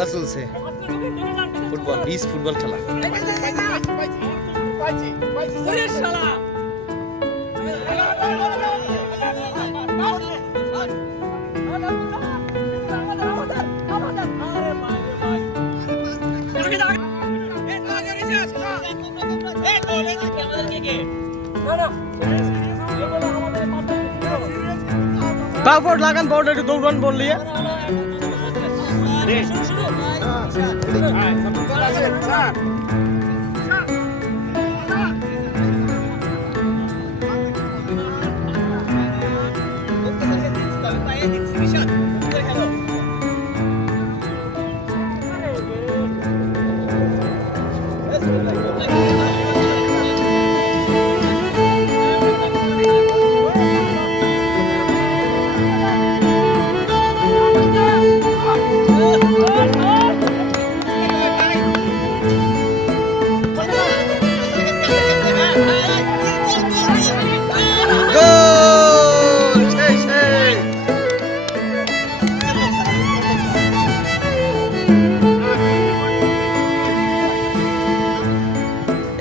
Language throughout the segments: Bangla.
খেলা চলছে। ফুটবল বিশ ফুটবল খেলা। তারপর লাগান বলটা একটু দৌড়ান বল নিয়ে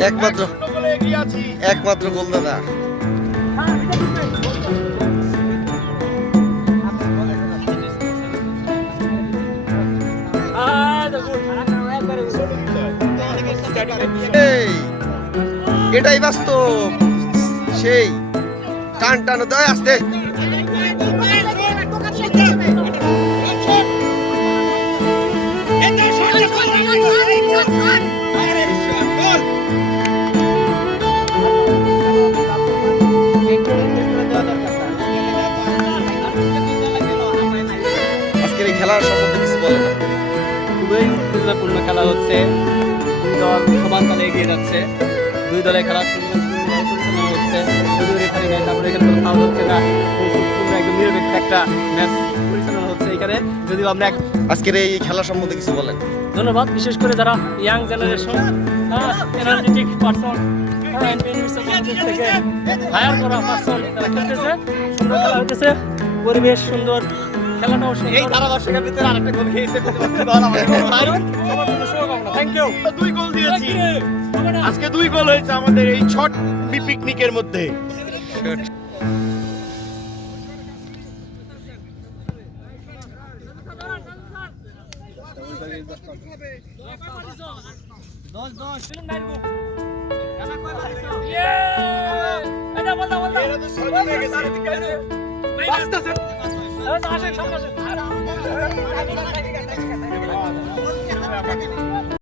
একমাত্র একমাত্র গোল দাদা। এটাই বাস্তব। সেই টান টানো দেয় আসতে। আজকের এই খেলার সম্বন্ধে কিছু বলে না। খুবই উত্তেজনাপূর্ণ খেলা হচ্ছে। দুই দল সমান তালে এগিয়ে যাচ্ছে। দুই দলে খেলা পরিচালনা হচ্ছে। যদিও রেফারি নাই তারপরে এখানে কোনো ফাউল হচ্ছে না খুব একদম নিরপেক্ষ একটা ম্যাচ পরিচালনা হচ্ছে এখানে। যদিও আমরা আজকের এই খেলা সম্বন্ধে কিছু বলেন। ধন্যবাদ। বিশেষ করে যারা ইয়াং জেনারেশন এনার্জেটিক পার্সন থেকে হায়ার করা পার্সন তারা খেলতেছে। সুন্দর খেলা হইতেছে। পরিবেশ সুন্দর। খেলাটাও এই ধারাভাষ্যের ভিতরে আরেকটা গোল খেয়েছে থ্যাংক ইউ দুই গোল দিয়েছি। আজকে দুই গোল হয়েছে আমাদের এই ছট পিকনিকের মধ্যে। এরা তো ছয়জন হয়ে গেছে। আসেন সামনে আসেন।